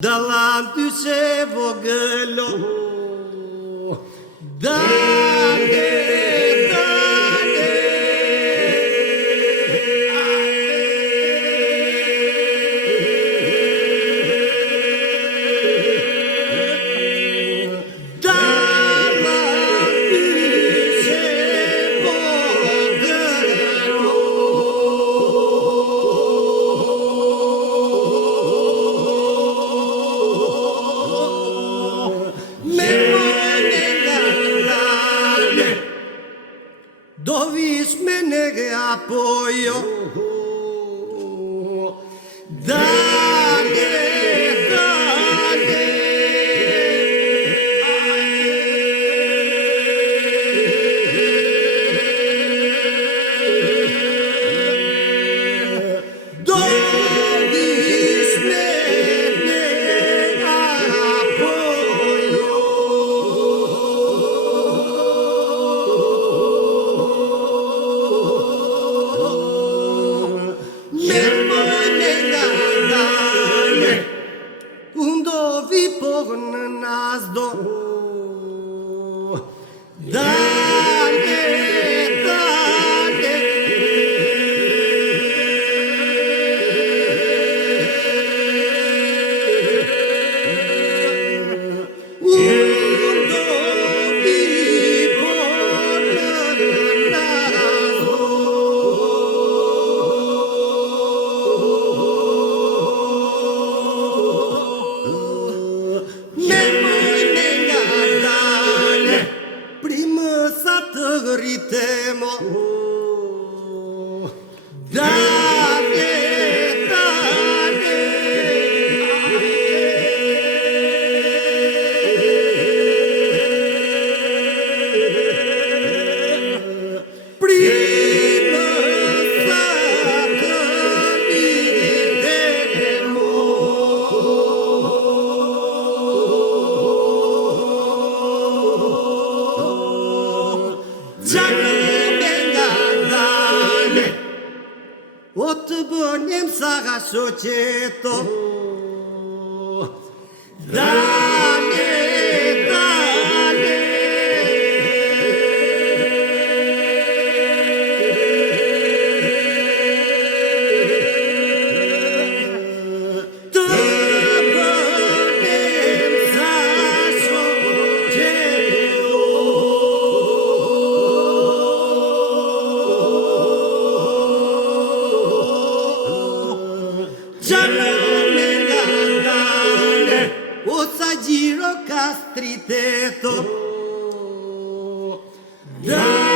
Davanti se vogelo, dale, dale. Davanti se Dovis menege apoio, dale, dale. Dovis menege apoio. Vi pogna nazdo, dale, dale. Undo vi pogna nazdo. Prima să tăritemo, dale, dale. Prima să tăritemo. Ot bonem saga soceto, dale, dale. Te bonem saga soceto. O să giro castriteto, da.